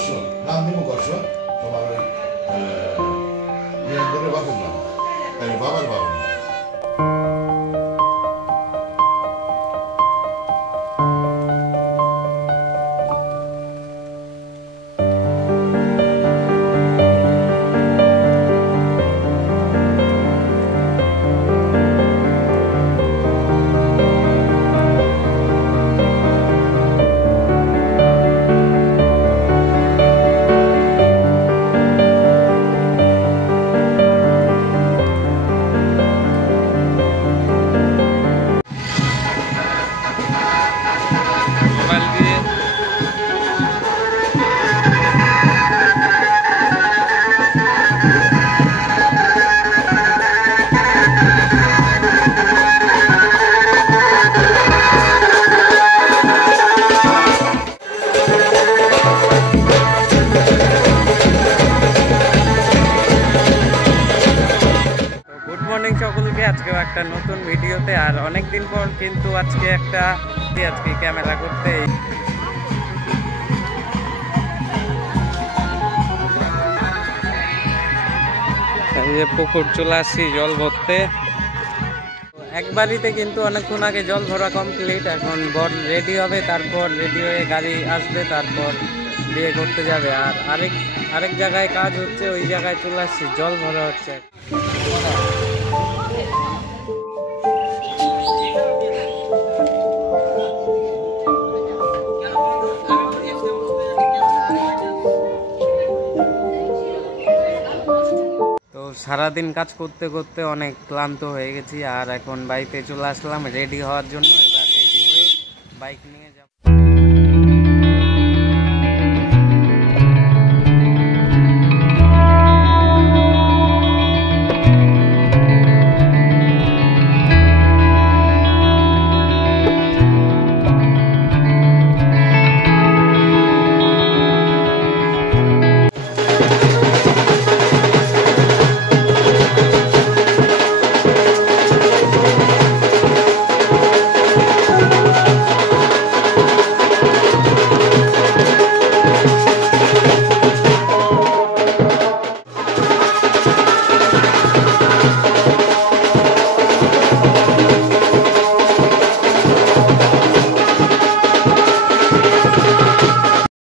করছো, নাম দিমু করছো তোমার বাপের নাম, বাবার বাবার নাম। সকলকে আজকে একটা নতুন ভিডিওতে, আর অনেক দিন পর কিন্তু আজকে ক্যামেরা করতে এই যে পুকুর চলে আসছি জল ভরতে। একবারিতে কিন্তু অনেকক্ষণ আগে জল ভরা কমপ্লিট, এখন বর রেডি হবে, তারপর রেডি হয়ে গাড়ি আসবে, তারপর বিয়ে করতে যাবে। আর আরেক জায়গায় কাজ হচ্ছে, ওই জায়গায় চলে আসছি, জল ভরা হচ্ছে। সারাদিন কাজ করতে করতে অনেক ক্লান্ত হয়ে গেছি, আর এখন বাড়িতে চলে আসলাম রেডি হওয়ার জন্য। এবার রেডি হয়ে বাইক নিয়ে